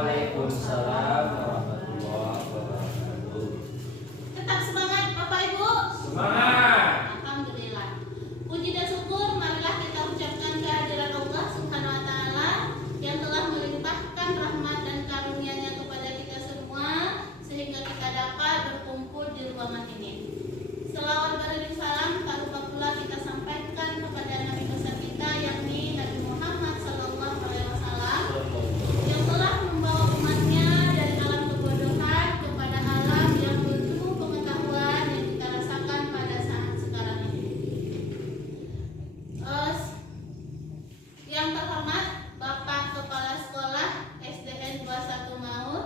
Waalaikumsalam warahmatullahi wabarakatuh. Tetap semangat Bapak Ibu. Semangat. Alhamdulillah. Puji dan syukur marilah kita ucapkan kehadiran Allah Subhanahu wa taala yang telah melimpahkan rahmat dan karunia-Nya kepada kita semua sehingga kita dapat berkumpul di ruangan ini. Selawat dan salam tak lupa pula kita sampaikan kepada Nabi besar kita yakni Nabi Muhammad sallallahu alaihi wasallam yang telah membawa umatnya dari alam kebodohan kepada alam yang penuh pengetahuan yang kita rasakan pada saat sekarang ini. Yang terhormat Bapak Kepala Sekolah SDN 21 Maur,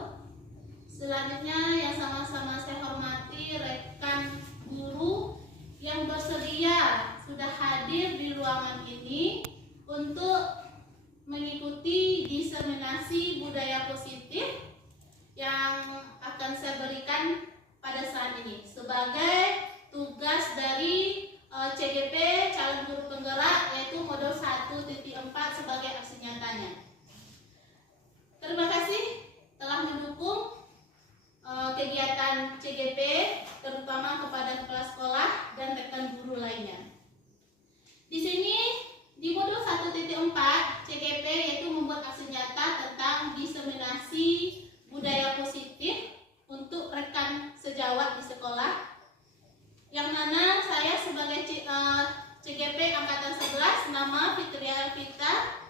selanjutnya yang sama-sama saya hormati rekan guru yang bersedia sudah hadir di ruangan ini untuk mengikuti diseminasi budaya positif yang akan saya berikan pada saat ini sebagai tugas dari CGP calon guru penggerak, yaitu modul 1.4 sebagai aksi nyatanya. Terima kasih telah mendukung kegiatan CGP, terutama kepada kepala sekolah dan rekan guru lainnya. Di sini di modul 1.4 CGP yaitu membuat aksi nyata tentang diseminasi budaya positif untuk rekan sejawat di sekolah, yang mana saya sebagai CGP angkatan 11 nama Fitria Elvita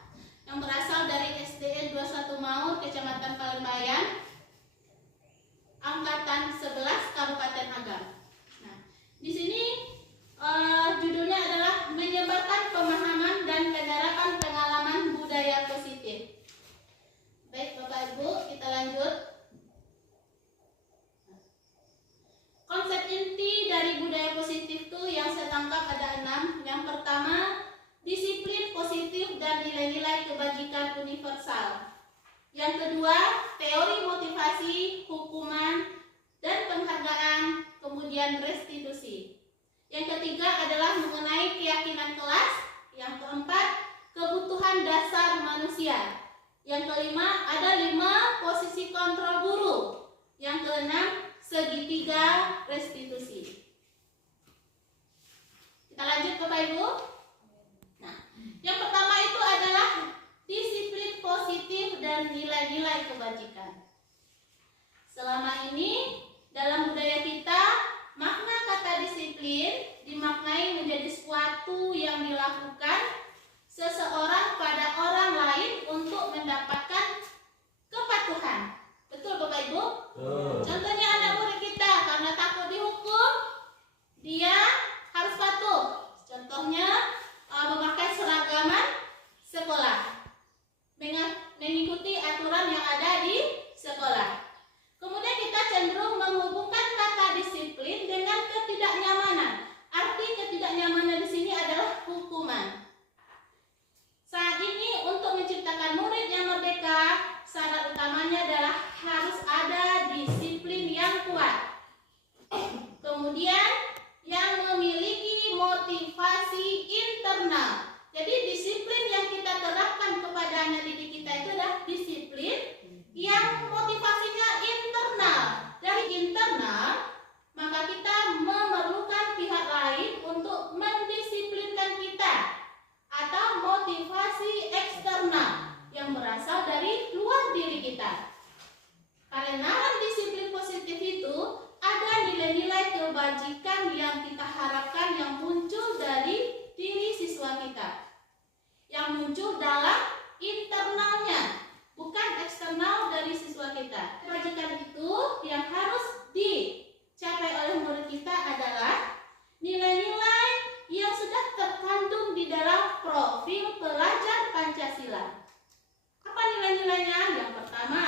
yang berasal dari SDN 21 Maur Kecamatan Palembayan angkatan 11 Kabupaten Agam. Nah, di sini judulnya adalah menyebarkan pemahaman dan penerapan pengalaman budaya positif. Baik Bapak Ibu, kita lanjut. Konsep inti dari budaya positif itu yang saya tangkap ada 6. Yang pertama, disiplin positif dan nilai-nilai kebajikan universal. Yang kedua, teori motivasi, hukuman, dan penghargaan, kemudian restitusi. Yang ketiga adalah mengenai keyakinan kelas. Yang keempat, kebutuhan dasar manusia. Yang kelima, ada 5 posisi kontrol guru. Yang keenam, segitiga restitusi. Kita lanjut Bapak Ibu. Nah, yang pertama itu adalah disiplin positif dan nilai-nilai kebajikan. Selama ini dalam budaya kita, makna kata disiplin dimaknai menjadi sesuatu yang dilakukan seseorang pada orang lain untuk mendapatkan kepatuhan. Betul Bapak Ibu? Contohnya anak murid kita karena takut dihukum, dia harus patuh. Contohnya memakai seragaman sekolah, mengikuti aturan yang ada di sekolah. Kemudian kita cenderung menghubungkan kata disiplin dengan ketidaknyamanan. Arti ketidaknyamanan di sini adalah hukuman. Saat ini untuk menciptakan murid yang merdeka, syarat utamanya adalah harus ada disiplin yang kuat. Kemudian yang memiliki motivasi internal. Jadi disiplin yang kita terapkan kepada anak didik kita itu adalah disiplin yang motivasinya internal. Dari internal, maka kita memerlukan pihak lain untuk mendisiplinkan kita, atau motivasi eksternal yang berasal dari luar diri kita. Karena disiplin positif itu ada nilai-nilai kebajikan yang kita harapkan yang muncul dari diri siswa kita, yang muncul dalam internalnya, bukan eksternal dari siswa kita. Kebajikan itu yang harus dicapai oleh murid kita adalah nilai-nilai yang sudah terkandung di dalam profil pelajar Pancasila. Apa nilai-nilainya? Yang pertama,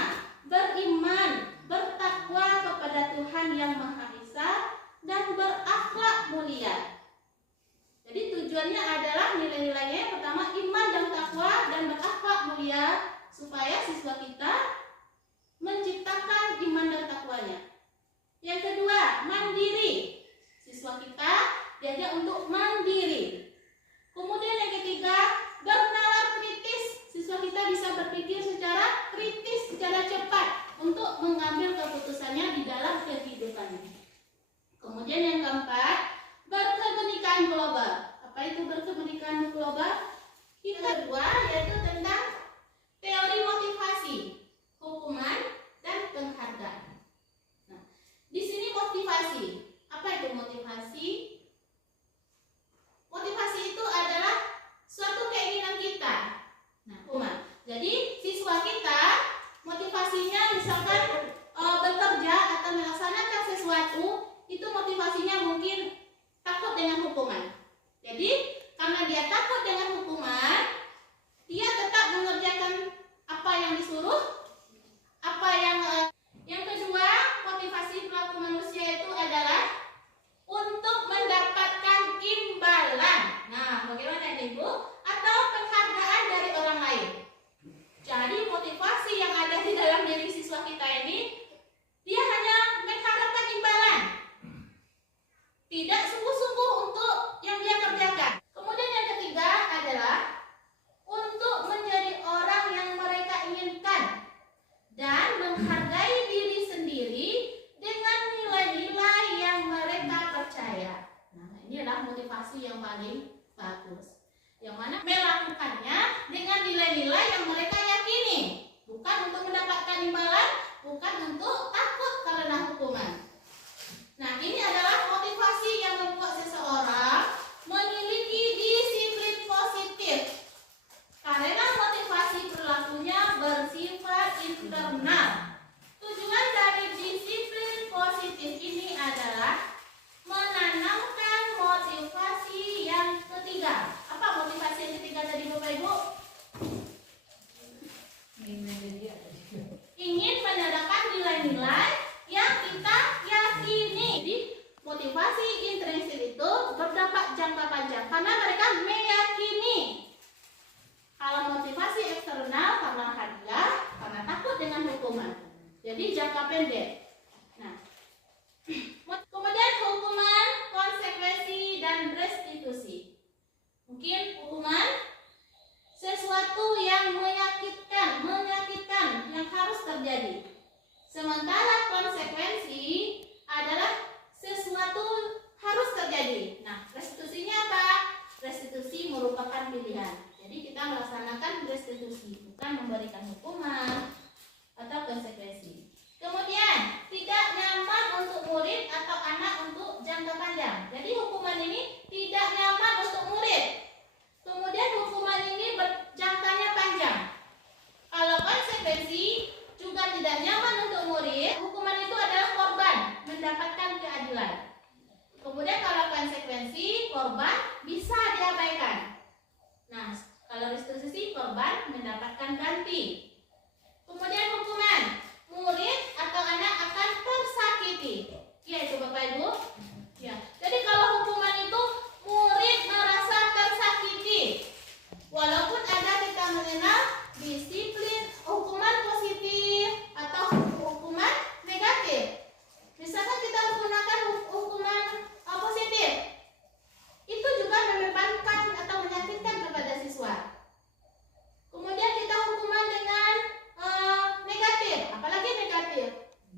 beriman, bertakwa kepada Tuhan Yang Maha Esa, dan berakhlak mulia. Jadi tujuannya adalah nilai-nilainya yang pertama iman dan takwa dan berakhlak mulia, supaya siswa kita menciptakan iman dan takwanya. Yang kedua, mandiri. Siswa kita diajak untuk mandiri. Kemudian yang ketiga, bernalar kritis. Siswa kita bisa berpikir secara kritis, secara cepat. pendidikan global. Kita kedua yaitu tentang teori motivasi, hukuman dan penghargaan. Nah, di sini motivasi. Apa itu motivasi? Motivasi itu adalah suatu keinginan kita. Nah, hukuman. Jadi siswa kita motivasinya misalkan bekerja atau melaksanakan sesuatu, itu motivasinya mungkin takut dengan hukuman. Jadi karena dia takut dengan hukuman, dia tetap mengerjakan apa yang disuruh, apa yang kedua, motivasi perilaku manusia itu adalah untuk mendapatkan imbalan. Nah, bagaimana ini, Bu? Atau penghargaan dari orang lain. Jadi motivasi yang ada di dalam diri siswa kita ini, dia hanya mengharapkan imbalan, tidak sungguh-sungguh untuk yang dia kerjakan. Kemudian yang ketiga adalah untuk menjadi orang yang mereka inginkan dan menghargai diri sendiri dengan nilai-nilai yang mereka percaya. Nah, ini adalah motivasi yang paling bagus, yang mana melakukannya dengan nilai-nilai yang mereka yakini, bukan untuk mendapatkan imbalan, bukan untuk takut karena hukuman. Nah, ini adalah motivasi yang membuat seseorang memiliki disiplin positif, karena motivasi perilakunya bersifat internal. Tujuan dari disiplin positif ini adalah menanamkan motivasi yang ketiga. Apa motivasi yang ketiga tadi, Bapak Ibu? Ingin menanamkan nilai-nilai yang kita yakini. Jadi motivasi intrinsik itu berdampak jangka panjang karena mereka meyakini. Kalau motivasi eksternal karena hadiah, karena takut dengan hukuman. Jadi jangka pendek. Nah, kemudian hukuman, konsekuensi dan restitusi. Mungkin hukuman sesuatu yang menyakitkan yang harus terjadi. Sementara konsekuensi adalah sesuatu harus terjadi. Nah, restitusinya apa? Restitusi merupakan pilihan. Jadi kita melaksanakan restitusi, bukan memberikan hukuman atau konsekuensi. Kemudian, tidak nyaman untuk murid atau anak untuk jangka panjang. Jadi hukuman ini tidak nyaman untuk murid. Kemudian hukuman ini jangkanya panjang. Kalau konsekuensi juga tidak nyaman untuk murid, hukuman itu adalah korban mendapatkan keadilan. Kemudian kalau konsekuensi, korban bisa diabaikan. Nah, kalau restitusi, korban mendapatkan ganti. Kemudian hukuman, murid atau anak akan tersakiti. Ya, itu Bapak Ibu. Ya. Jadi kalau hukuman itu murid merasa tersakiti. Walaupun ada kita mengenal disiplin, hukuman positif atau hukuman negatif. Misalkan kita menggunakan hukuman positif, itu juga membebankan atau menyakitkan kepada siswa. Kemudian kita hukuman dengan negatif, apalagi negatif,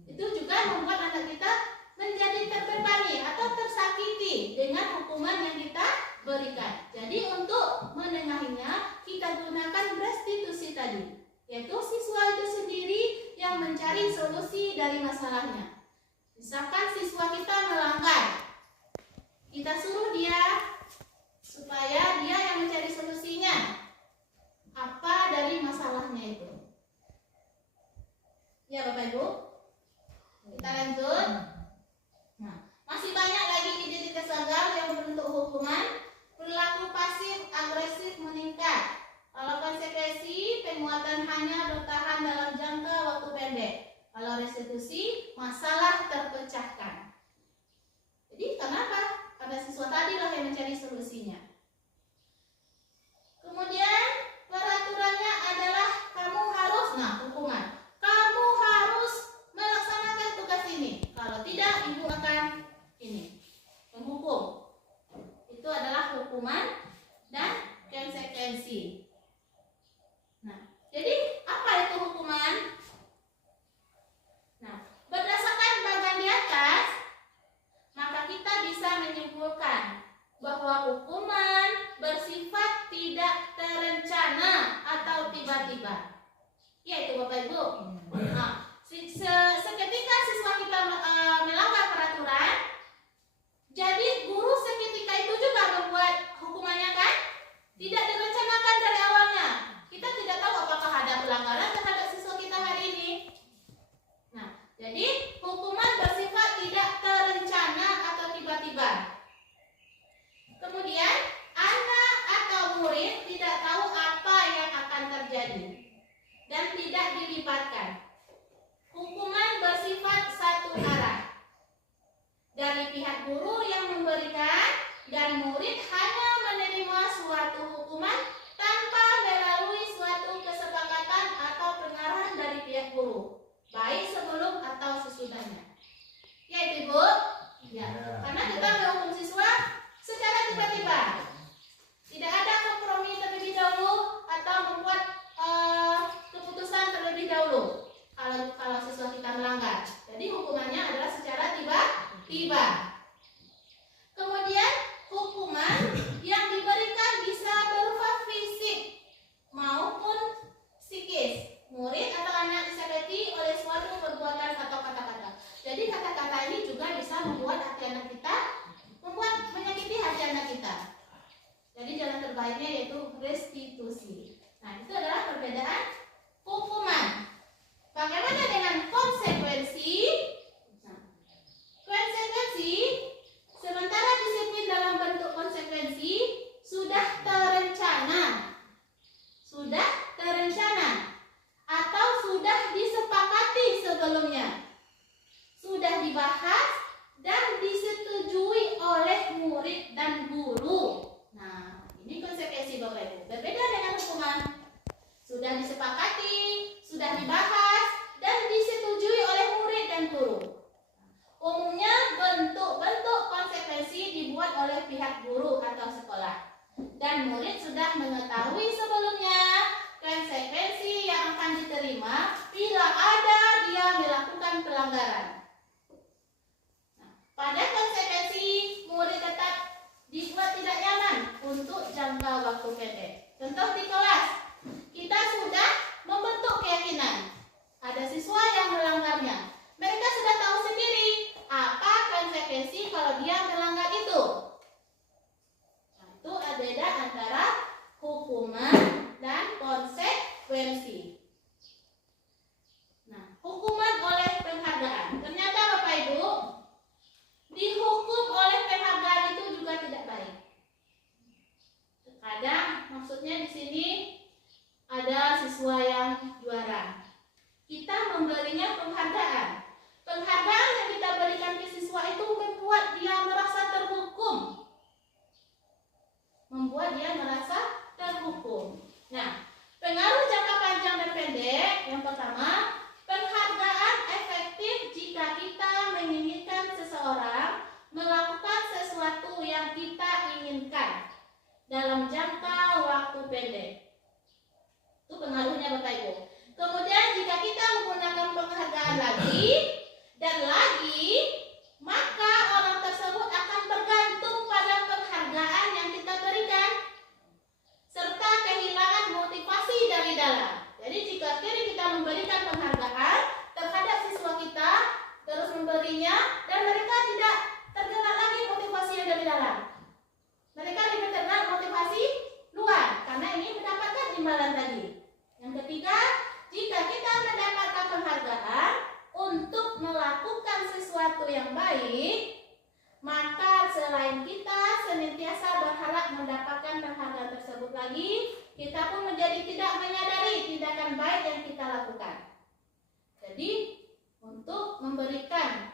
itu juga membuat anak kita menjadi terbebani atau tersakiti dengan hukuman yang kita berikan. Jadi untuk menengahinya kita gunakan restitusi tadi, yaitu siswa itu sendiri yang mencari solusi dari masalahnya. Misalkan siswa kita melanggar, kita suruh dia supaya dia yang mencari solusinya. Apa dari masalahnya itu? Ya Bapak Ibu, kita lanjut. Nah, masih banyak lagi identitas gagal yang berbentuk hukuman. Perilaku pasif agresif meningkat. Kalau konsekuensi, penguatan hanya bertahan dalam jangka waktu pendek. Kalau restitusi, masalah terpecahkan. Jadi kenapa? Karena siswa tadi lah yang mencari solusinya. Kemudian peraturannya adalah kamu harus, hukuman. Kamu harus melaksanakan tugas ini. Kalau tidak, ibu akan menghukum. Itu adalah hukuman dan konsekuensi. Nah, jadi apa itu hukuman? Nah, berdasarkan bagian di atas, maka kita bisa menyimpulkan bahwa hukuman bersifat dilibatkan. Hukuman bersifat satu arah. Dari pihak guru yang memberikan dan murid hanya menerima suatu hukuman tanpa melalui suatu kesepakatan atau pengarahan dari pihak guru, baik sebelum atau sesudahnya. Ya itu Ibu? Ya. Karena kita menghukum siswa secara tiba-tiba. Tidak ada kompromi terlebih dahulu atau membuat keputusan terlebih dahulu kalau siswa kita melanggar. Jadi hukumannya adalah secara tiba-tiba. Kemudian hukuman yang diberikan bisa berupa fisik maupun psikis. Murid atau anak disakiti oleh suatu perbuatan atau kata-kata. Jadi kata-kata ini juga bisa membuat hati anak kita, menyakiti hati anak kita. Jadi jalan terbaiknya yaitu restitusi. Nah, itu adalah perbedaan hukuman. Bagaimana dengan konsekuensi? Nah, konsekuensi, sementara disiplin dalam bentuk konsekuensi sudah terencana atau sudah disepakati sebelumnya, sudah dibahas dan disetujui oleh murid dan guru. Nah, ini konsekuensi Bapak Ibu. Berbeda dengan hukuman. Sudah disepakati, sudah dibahas dan disetujui oleh murid dan guru. Umumnya bentuk-bentuk konsekuensi dibuat oleh pihak guru atau sekolah. Dan murid sudah mengetahui sebelumnya konsekuensi yang akan diterima bila ada dia melakukan pelanggaran. Nah, pada konsekuensi murid tetap dibuat tidak nyaman untuk jangka waktu pendek. Contoh di kelas, kita sudah membentuk keyakinan ada siswa yang melanggarnya. Mereka sudah tahu sendiri apa konsekuensi kalau dia melanggar itu. Nah, itu beda antara hukuman dan konsekuensi. Nah, hukuman oleh penghargaan. Ternyata Bapak Ibu, dihukum oleh penghargaan itu juga tidak baik. Terkadang maksudnya di sini ada siswa yang juara. Kita memberinya penghargaan. Penghargaan yang kita berikan ke siswa itu membuat dia merasa terhukum. Nah, pengaruh jangka panjang dan pendek. Yang pertama, penghargaan efektif jika kita menginginkan seseorang melakukan sesuatu yang kita inginkan dalam jangka waktu pendek. Itu pengaruhnya Bapak Ibu. Kemudian jika kita menggunakan penghargaan lagi dan lagi, maka orang tersebut akan bergantung pada penghargaan yang kita berikan serta kehilangan motivasi dari dalam. Jadi jika kita memberikan penghargaan terhadap siswa kita, terus memberinya dan mereka tidak tergerak lagi motivasi yang dari dalam. Mereka lebih tergerak motivasi luar karena ini mendapatkan imbalan tadi. Yang ketiga, jika kita mendapatkan penghargaan untuk melakukan sesuatu yang baik, maka selain kita senantiasa berharap mendapatkan penghargaan tersebut lagi, kita pun menjadi tidak menyadari tindakan baik yang kita lakukan. Jadi untuk memberikan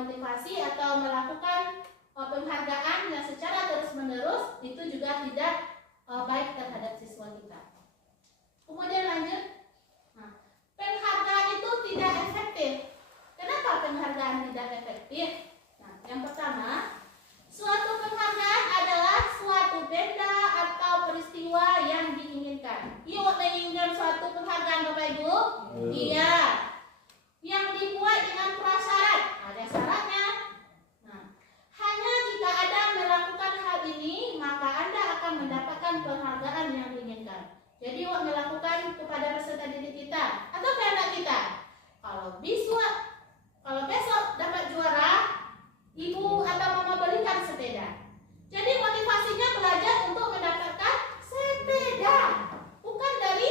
motivasi atau melakukan penghargaan yang secara terus-menerus itu juga tidak baik terhadap siswa kita. Kemudian lanjut, penghargaan itu tidak efektif. Kenapa penghargaan tidak efektif? Nah, yang pertama, suatu penghargaan adalah suatu benda atau peristiwa yang diinginkan. Yuk menginginkan suatu penghargaan Bapak Ibu? Iya. Yang dibuat dengan prasyarat, ada syaratnya. Nah, hanya jika Anda melakukan hal ini, maka Anda akan mendapatkan penghargaan yang diinginkan. Jadi wah melakukan kepada peserta didik kita atau ke anak kita. Kalau besok dapat juara, ibu atau mama belikan sepeda. Jadi motivasinya belajar untuk mendapatkan sepeda, bukan dari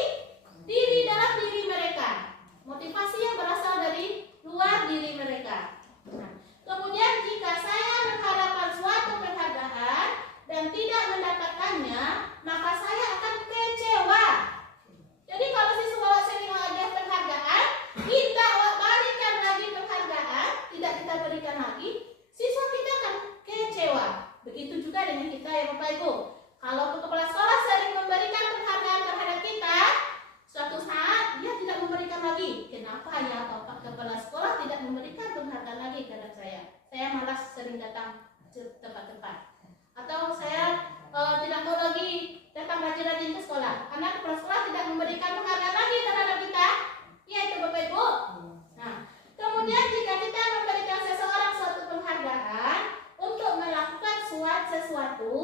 dalam diri mereka. Motivasi yang berasal dari luar diri mereka. Nah, kemudian jika saya mengharapkan suatu penghargaan dan tidak mendapatkannya, maka saya akan kecewa. Jadi Begitu juga dengan kita ya Bapak Ibu. Kalau kepala sekolah sering memberikan penghargaan terhadap kita, suatu saat dia tidak memberikan lagi. Kenapa ya Bapak kepala sekolah tidak memberikan penghargaan lagi terhadap saya? Saya malas sering datang ke tempat-tempat. Atau saya tidak mau lagi datang rajin-rajin ke sekolah karena kepala sekolah tidak memberikan penghargaan lagi terhadap kita. Ya itu Bapak Ibu. Nah, kemudian jika kita memberikan seseorang suatu penghargaan untuk melakukan sesuatu,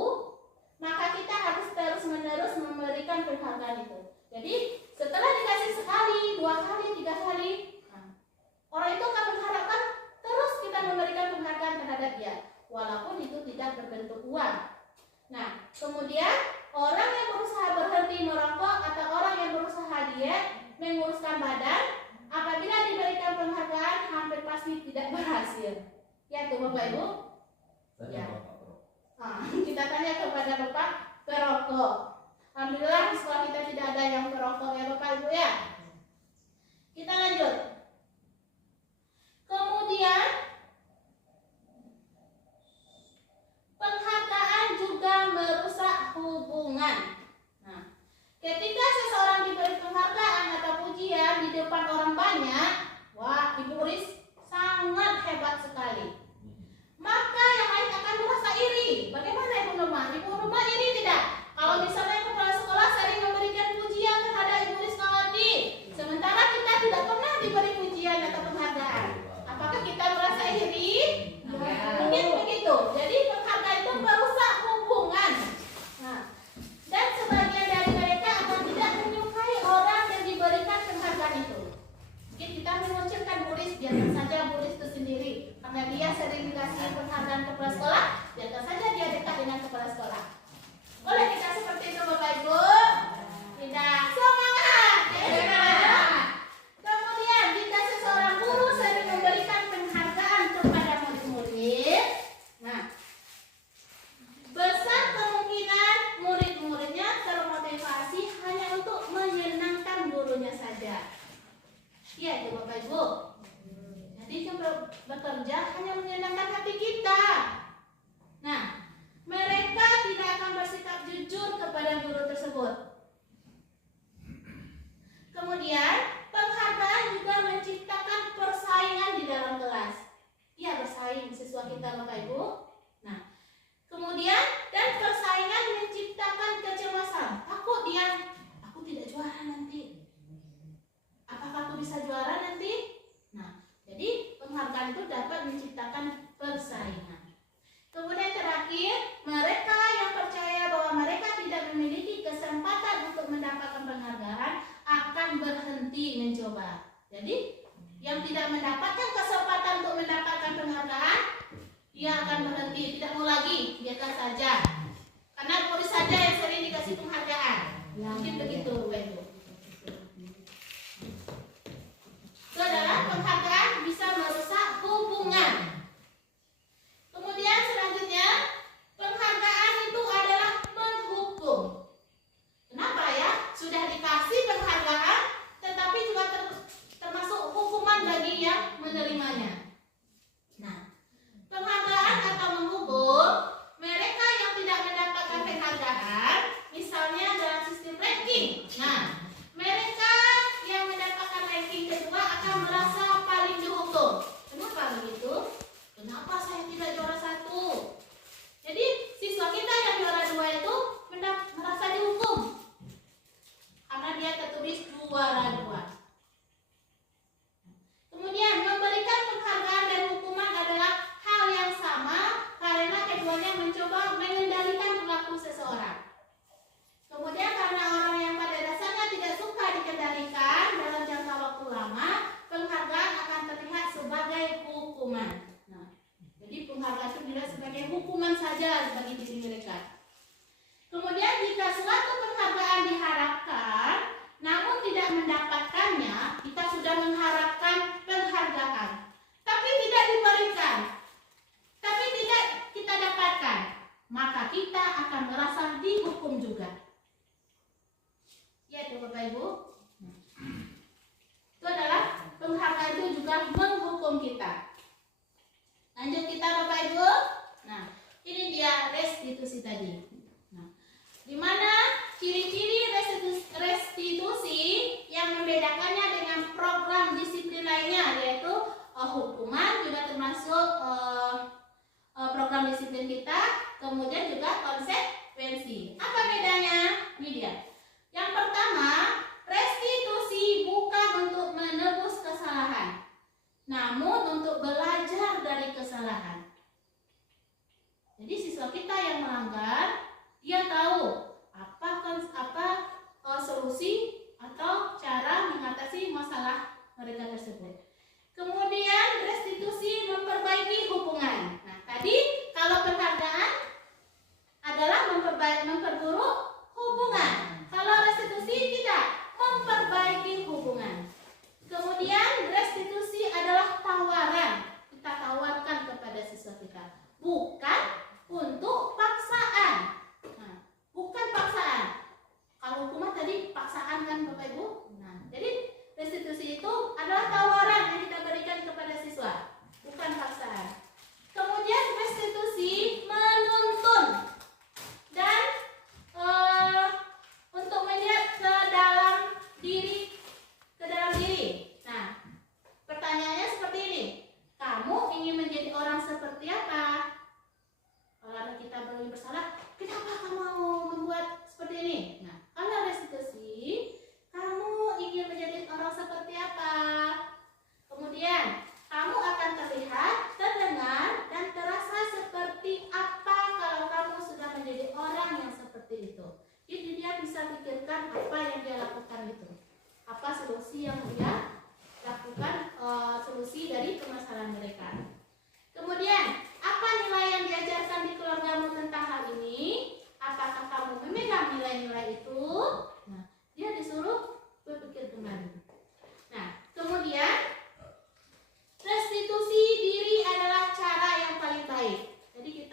maka kita harus terus-menerus memberikan penghargaan itu. Jadi setelah dikasih sekali, 2 kali, 3 kali, orang itu akan mengharapkan terus kita memberikan penghargaan terhadap dia, walaupun itu tidak berbentuk uang. Nah, kemudian orang yang berusaha berhenti merokok atau orang yang berusaha diet, menguruskan badan, apabila diberikan penghargaan hampir pasti tidak berhasil. Ya tuh Bapak Ibu. Ya. Kita tanya kepada Bapak perokok. Alhamdulillah di sekolah kita tidak ada yang perokok ya Bapak Ibu ya. Kita lanjut. Kemudian penghargaan juga merusak hubungan. Nah, ketika seseorang diberi penghargaan atau pujian di depan orang banyak, wah Ibu Uris sangat hebat sekali. Maka yang lain akan merasa iri. Bagaimana Ibu Nurma? Ibu Nurma iri tidak? Kalau misalnya kepala sekolah sering memberikan pujian terhadap Ibu Rizkawati, sementara kita tidak pernah diberi pujian atau penghargaan, apakah kita merasa iri? Mungkin begitu. Jadi penghargaan itu merusak hubungan. Nah, dan sebagian dari mereka akan tidak menyukai orang yang diberikan penghargaan itu. Mungkin kita mengucilkan Buris, biarkan saja Buris itu sendiri. Karena dia sering dikasih penghargaan kepala sekolah, biarkan saja dia dekat dengan kepala sekolah. Boleh kita seperti itu Bapak Ibu? Tidak. Semangat! Kemudian jika seseorang guru sering memberikan penghargaan kepada murid-murid, nah, besar kemungkinan murid-muridnya termotivasi hanya untuk menyenangkan gurunya saja. Iya itu Bapak Ibu. Jadi coba bekerja hanya menyenangkan hati kita. Nah, mereka tidak akan bersikap jujur kepada guru tersebut. Kemudian, penghargaan juga menciptakan persaingan di dalam kelas. Iya, bersaing siswa kita Bapak Ibu. Nah, kemudian dan persaingan menciptakan kecemasan. Takut dia, aku tidak juara nanti. Apakah aku bisa juara nanti? Nah, jadi penghargaan itu dapat menciptakan persaingan. Kemudian terakhir, mereka yang percaya bahwa mereka tidak memiliki kesempatan untuk mendapatkan penghargaan akan berhenti mencoba. Jadi, yang tidak mendapatkan kesempatan untuk mendapatkan penghargaan, dia akan berhenti, tidak mau lagi, biarkan saja. Karena boleh saja yang sering dikasih penghargaan. Mungkin begitu, Bapak Ibu. Itu adalah penghargaan bisa merusak hubungan. Kemudian selanjutnya, penghargaan itu adalah menghukum. Kenapa ya? Sudah dikasih penghargaan, tetapi juga termasuk hukuman bagi yang menerimanya. Nah, penghargaan atau menghukum mereka yang tidak mendapatkan penghargaan, misalnya dalam sistem ranking. Nah, mereka yang mendapatkan ranking kedua akan merasa paling dihukum. Kenapa begitu? Kenapa saya tidak juara 1? Jadi siswa kita yang juara 2 itu merasa dihukum karena dia tertulis juara 2. Kemudian memberikan penghargaan dan hukuman adalah hal yang sama karena keduanya mencoba mengendalikan perilaku seseorang. Kemudian karena orang yang pada dasarnya tidak suka dikendalikan dalam jangka waktu lama, penghargaan akan terlihat sebagai hukuman. Nah, jadi penghargaan itu dilihat sebagai hukuman saja bagi diri mereka. Kemudian jika suatu penghargaan diharapkan, namun tidak mendapatkannya, kita sudah mengharapkan penghargaan, tapi tidak diberikan, tapi tidak kita dapatkan, maka kita akan merasa dihukum juga. Ya itu Bapak Ibu. Itu adalah penghargaan itu juga menghukum kita. Lanjut kita Bapak Ibu. Nah, ini dia restitusi tadi. Nah, di mana ciri-ciri restitusi yang membedakannya dengan program disiplin lainnya, yaitu hukuman juga termasuk program disiplin kita, kemudian juga konsekuensi. Apa bedanya? Ini dia. Yang pertama, restitusi bukan untuk menebus kesalahan, namun untuk belajar dari kesalahan. Jadi siswa kita yang melanggar, dia tahu apa solusi atau cara mengatasi masalah mereka tersebut. Kemudian restitusi memperbaiki hubungan. Nah, tadi kalau penghargaan adalah memperburuk hubungan. Kalau restitusi tidak, memperbaiki hubungan. Kemudian restitusi adalah tawaran. Kita tawarkan kepada siswa kita, bukan untuk paksaan. Nah, bukan paksaan. Kalau hukuman tadi paksaan kan Bapak Ibu. Nah, jadi restitusi itu adalah tawaran yang kita berikan kepada siswa, bukan paksaan. Kemudian restitusi menuntun dan untuk melihat ke dalam diri. Nah, pertanyaannya seperti ini. Kamu ingin menjadi orang seperti apa? Kalau kita belum bersalah, kenapa kamu mau membuat seperti ini? Nah, kalau restitusi, kamu ingin menjadi orang seperti apa? Kemudian, kamu akan terlihat, terdengar, dan terasa seperti apa kalau kamu sudah menjadi orang yang seperti itu. Jadi dia bisa pikirkan apa yang dia lakukan itu. Apa solusi yang dia lakukan, solusi dari permasalahan mereka. Kemudian, apa nilai yang diajarkan di keluargamu tentang hal ini? Apakah kamu memegang nilai-nilai itu? Nah, dia disuruh berpikir kembali. Nah, kemudian restitusi diri adalah cara yang paling baik. Jadi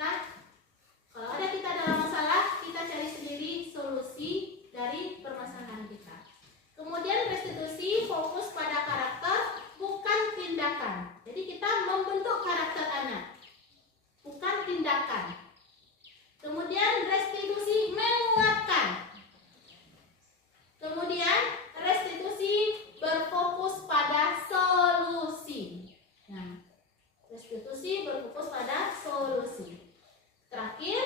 kalau ada kita dalam masalah, kita cari sendiri solusi dari permasalahan kita. Kemudian restitusi fokus pada karakter, bukan tindakan. Jadi kita membentuk karakter anak, bukan tindakan. Kemudian restitusi menguatkan. Kemudian restitusi berfokus pada solusi. Nah, restitusi berfokus pada solusi. Terakhir,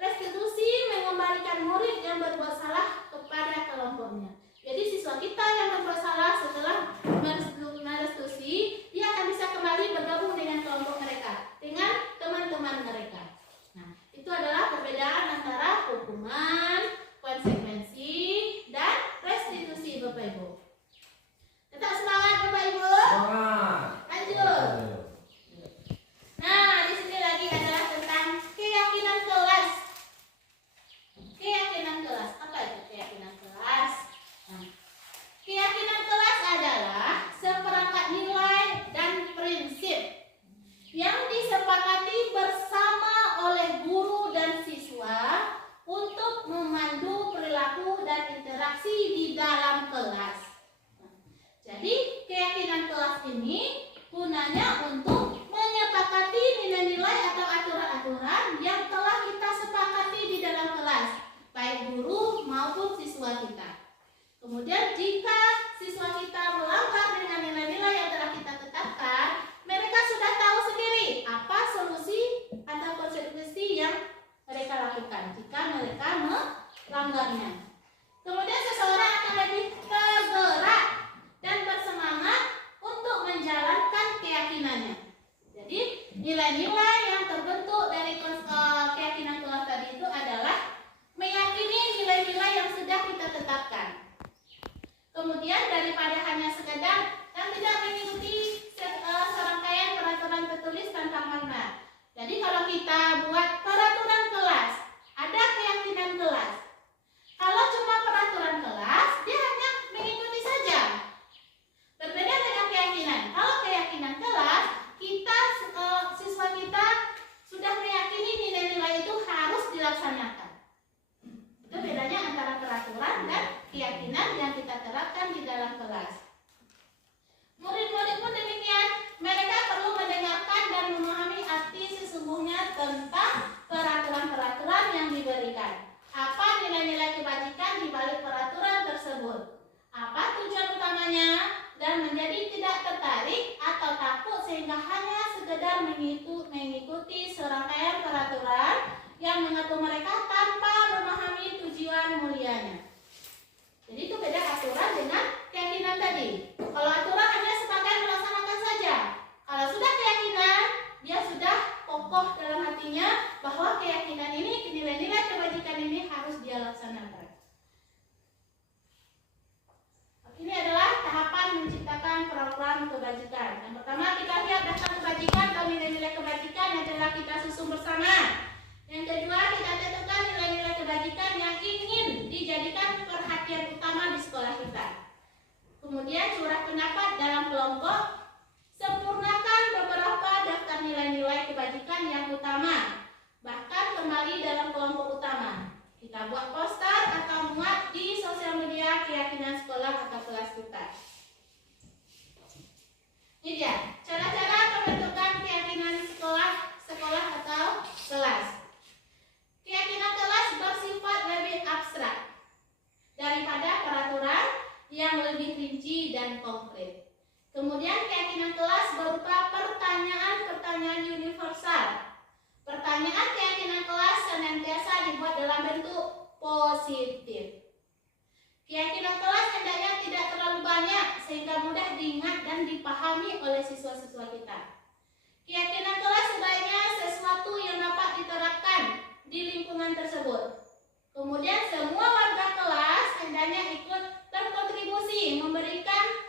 restitusi mengembalikan murid yang berbuat salah kepada kelompoknya. Jadi siswa kita yang berbuat salah setelah merestitusi, dia akan bisa kembali bergabung dengan kelompok mereka, dengan teman-teman mereka. Nah, itu adalah perbedaan antara hukuman, konsekuensi, dan restitusi, Bapak Ibu. Tetap semangat, Bapak Ibu. Semangat. Lanjut. Nah, di sini lagi adalah tentang keyakinan kelas. Keyakinan kelas. Apa itu keyakinan kelas? Nah, keyakinan kelas adalah seperangkat nilai dan prinsip yang disepakati bersama oleh guru dan siswa untuk memandu perilaku dan interaksi di dalam kelas. Jadi keyakinan kelas ini gunanya untuk menyepakati nilai-nilai atau aturan-aturan yang telah kita sepakati di dalam kelas, baik guru maupun siswa kita. Kemudian jika siswa kita melanggar dengan nilai-nilai yang telah kita tetapkan, mereka sudah tahu sendiri apa solusi atau konsekuensi yang mereka lakukan jika mereka melanggarnya. Kemudian seseorang akan lebih tergerak dan bersemangat untuk menjalankan keyakinannya. Jadi nilai-nilai yang terbentuk dari keyakinan kelas tadi itu adalah meyakini nilai-nilai yang sudah kita tetapkan. Kemudian daripada hanya sekedar dan tidak mengikuti serangkaian peraturan tertulis tanpa makna. Jadi kalau kita buat peraturan kelas, ada keyakinan kelas. Kalau cuma peraturan kelas, dia hanya mengikuti saja. Berbeda dengan keyakinan. Kalau keyakinan kelas, kita siswa kita sudah meyakini nilai-nilai itu harus dilaksanakan. Itu bedanya antara peraturan dan keyakinan yang kita terapkan di dalam kelas. Murid-murid pun demikian, mereka perlu mendengarkan dan memahami arti sesungguhnya tentang peraturan-peraturan hanya sekedar mengikuti serangkaian peraturan yang mengatur mereka tanpa memahami tujuan mulianya. Jadi itu beda aturan dengan keyakinan tadi. Kalau aturan hanya sebagai melaksanakan saja. Kalau sudah keyakinan, dia sudah kokoh dalam hatinya bahwa keyakinan ini, nilai-nilai kebajikan ini harus dia laksanakan. Ini adalah tahapan menciptakan program kebajikan. Yang pertama kita lihat daftar kebajikan atau nilai-nilai kebajikan yang telah kita susun bersama. Yang kedua kita tentukan nilai-nilai kebajikan yang ingin dijadikan perhatian utama di sekolah kita. Kemudian curah pendapat dalam kelompok. Sempurnakan beberapa daftar nilai-nilai kebajikan yang utama. Bahkan kembali dalam kelompok utama. Kita buat poster atau muat di sosial media keyakinan sekolah atau kelas kita. Ini dia cara-cara pembentukan keyakinan sekolah atau kelas. Keyakinan kelas bersifat lebih abstrak daripada peraturan yang lebih rinci dan konkret. Kemudian keyakinan kelas berupa pertanyaan-pertanyaan universal. Pertanyaan keyakinan kelas senantiasa dibuat dalam bentuk positif. Keyakinan kelas hendaknya tidak terlalu banyak sehingga mudah diingat dan dipahami oleh siswa-siswa kita. Keyakinan kelas sebaiknya sesuatu yang dapat diterapkan di lingkungan tersebut. Kemudian semua warga kelas hendaknya ikut berkontribusi memberikan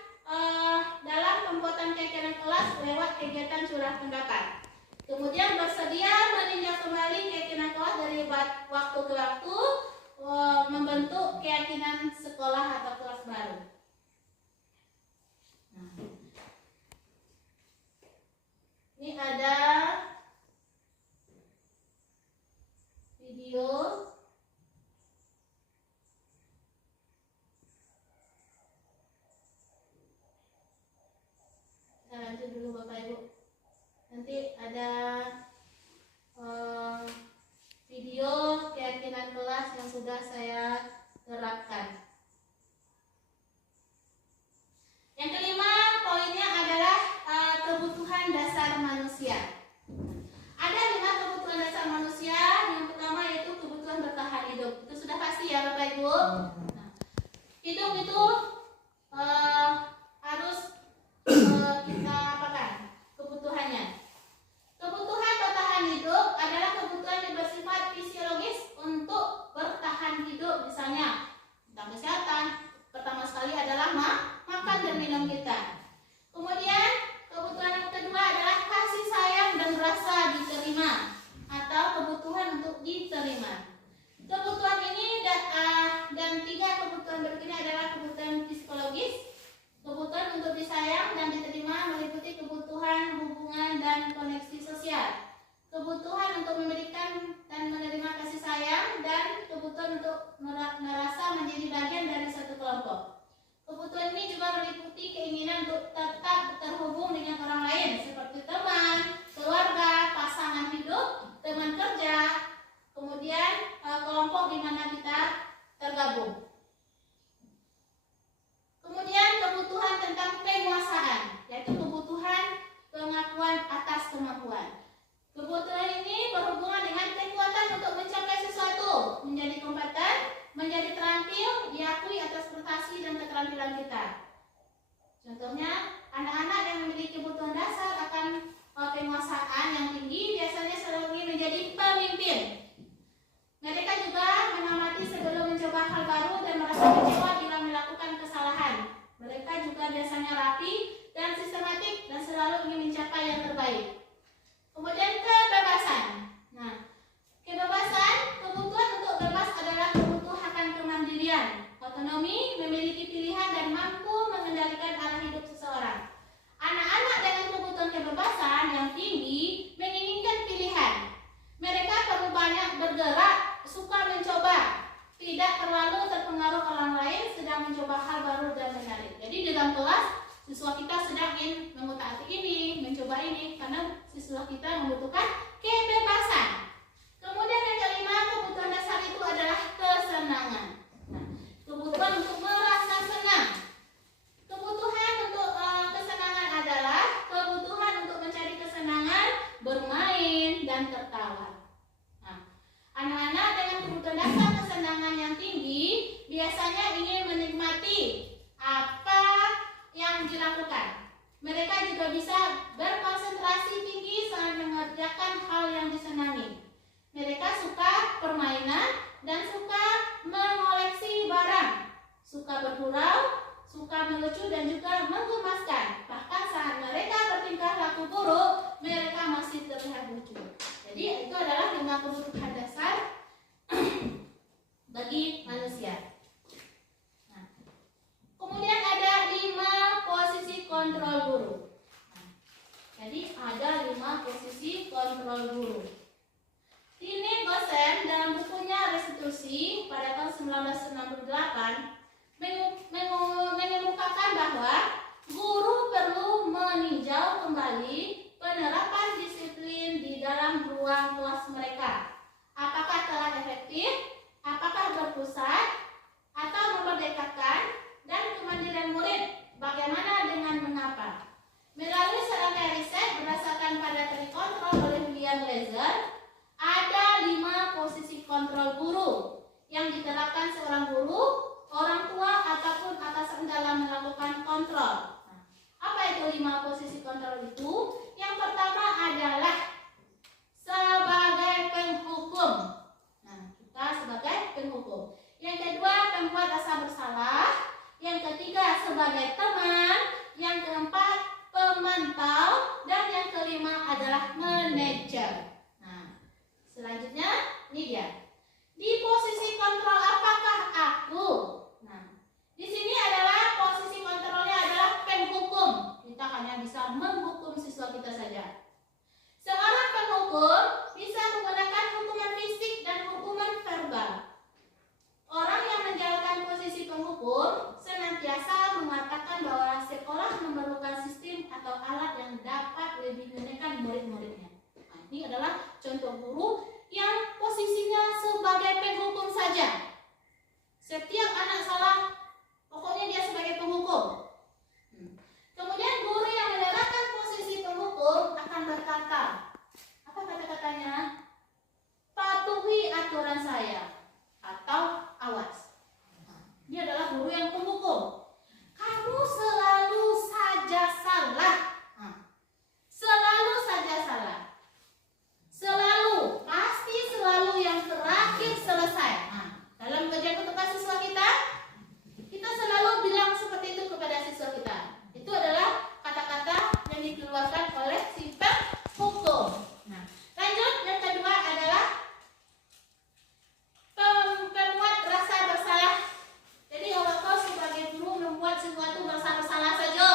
dalam pembuatan keyakinan kelas lewat kegiatan curah pendapat. Kemudian bersedia meninjau kembali keyakinan kelas dari waktu ke waktu membentuk keyakinan sekolah atau kelas baru. Nah, ini ada video. Kita lanjut dulu Bapak Ibu. Nanti ada video keyakinan kelas yang sudah saya terapkan. Yang kelima poinnya adalah kebutuhan dasar manusia. Ada 5 kebutuhan dasar manusia. Yang pertama yaitu kebutuhan bertahan hidup. Itu sudah pasti ya Bapak Ibu. Nah, hidup itu harus kita apakan kebutuhannya. Kebutuhan bertahan hidup adalah kebutuhan yang bersifat fisiologis untuk bertahan hidup, misalnya tentang kesehatan. Pertama sekali adalah makan dan minum kita. Kemudian kebutuhan yang kedua adalah kasih sayang dan rasa diterima atau kebutuhan untuk diterima. Kebutuhan ini dan 3 kebutuhan berikutnya adalah kebutuhan psikologis. Kebutuhan untuk disayang dan diterima meliputi kebutuhan hubungan dan koneksi sosial. Kebutuhan untuk memberikan dan menerima kasih sayang dan kebutuhan untuk merasa menjadi bagian dari satu kelompok. Kebutuhan ini juga meliputi keinginan untuk tetap terhubung dengan orang lain seperti teman, keluarga, pasangan hidup, teman kerja, kemudian kelompok di mana kita tergabung. Kemudian kebutuhan tentang penguasaan, yaitu kebutuhan pengakuan atas kemampuan. Kebutuhan ini berhubungan dengan kekuatan untuk mencapai sesuatu, menjadi kompeten, menjadi terampil, diakui atas prestasi dan keterampilan kita. Contohnya, anak-anak yang memiliki kebutuhan dasar akan penguasaan yang tinggi biasanya selalu ingin menjadi pemimpin. Mereka juga mengamati sebelum mencoba hal baru dan merasa kecewa bila melakukan kesalahan. Mereka juga biasanya rapi dan sistematik dan selalu ingin mencapai yang terbaik. Kemudian kebebasan. Nah, kebebasan, kebutuhan untuk bebas adalah kebutuhan akan kemandirian, otonomi, memiliki pilihan dan mampu mengendalikan arah hidup seseorang. Anak-anak dengan kebutuhan kebebasan yang tinggi menginginkan pilihan. Mereka perlu banyak bergerak, suka mencoba, tidak terlalu terpengaruh orang lain, sedang mencoba hal baru dan menarik. Jadi di dalam kelas siswa kita sedang ingin mengutak-atik ini, mencoba ini, karena siswa kita membutuhkan kebebasan. Kemudian yang kelima, kebutuhan dasar itu adalah kesenangan. Nah, kebutuhan untuk merasa senang. Kebutuhan untuk kesenangan adalah kebutuhan untuk mencari lucu dan juga menggemaskan. Bahkan saat mereka bertingkah laku buruk, mereka masih terlihat lucu. Jadi itu adalah 5 kebutuhan dasar bagi manusia. Nah, kemudian ada 5 posisi kontrol guru. Nah, jadi ada 5 posisi kontrol guru. Ini Gosen dalam bukunya Restitusi pada tahun 1998 mengemukakan bahwa guru perlu meninjau kembali penerapan disiplin di dalam ruang kelas mereka. Apakah telah efektif, apakah berpusat, atau memerdekakan, dan kemandirian murid, bagaimana dengan mengapa. Melalui serangkaian riset berdasarkan pada teknik kontrol oleh William Glaser, ada 5 posisi kontrol guru yang diterapkan seorang guru, orang tua, ataupun atasan dalam melakukan kontrol. Nah, apa itu 5 posisi kontrol itu? Yang pertama adalah sebagai penghukum. Nah, kita sebagai penghukum. Yang kedua, tempat rasa bersalah. Yang ketiga, sebagai teman. Yang keempat, pemantau. Dan yang kelima adalah manajer. Selanjutnya, ini dia. Di posisi kontrol apakah aku? Nah, di sini adalah posisi kontrolnya adalah penghukum. Kita hanya bisa menghukum siswa kita saja. Seorang penghukum bisa menggunakan hukuman fisik dan hukuman verbal. Orang yang menjalankan posisi penghukum senantiasa mengatakan bahwa sekolah memerlukan sistem atau alat yang dapat lebih menekan murid-muridnya. Ini adalah contoh guru yang posisinya sebagai penghukum saja. Setiap anak salah, pokoknya dia sebagai penghukum. Kemudian guru yang menerapkan posisi penghukum akan berkata, apa kata-katanya? Patuhi aturan saya atau awas. Ini adalah guru yang penghukum. Kamu selalu saja salah. Selalu saja salah. Selalu, pasti selalu yang terakhir selesai. Nah, dalam ujian ketukan siswa kita selalu bilang seperti itu kepada siswa kita. Itu adalah kata-kata yang dikeluarkan oleh si penghukum. Nah, lanjut, yang kedua adalah pemuat rasa bersalah. Jadi kalau kau sebagai guru membuat sesuatu rasa bersalah saja.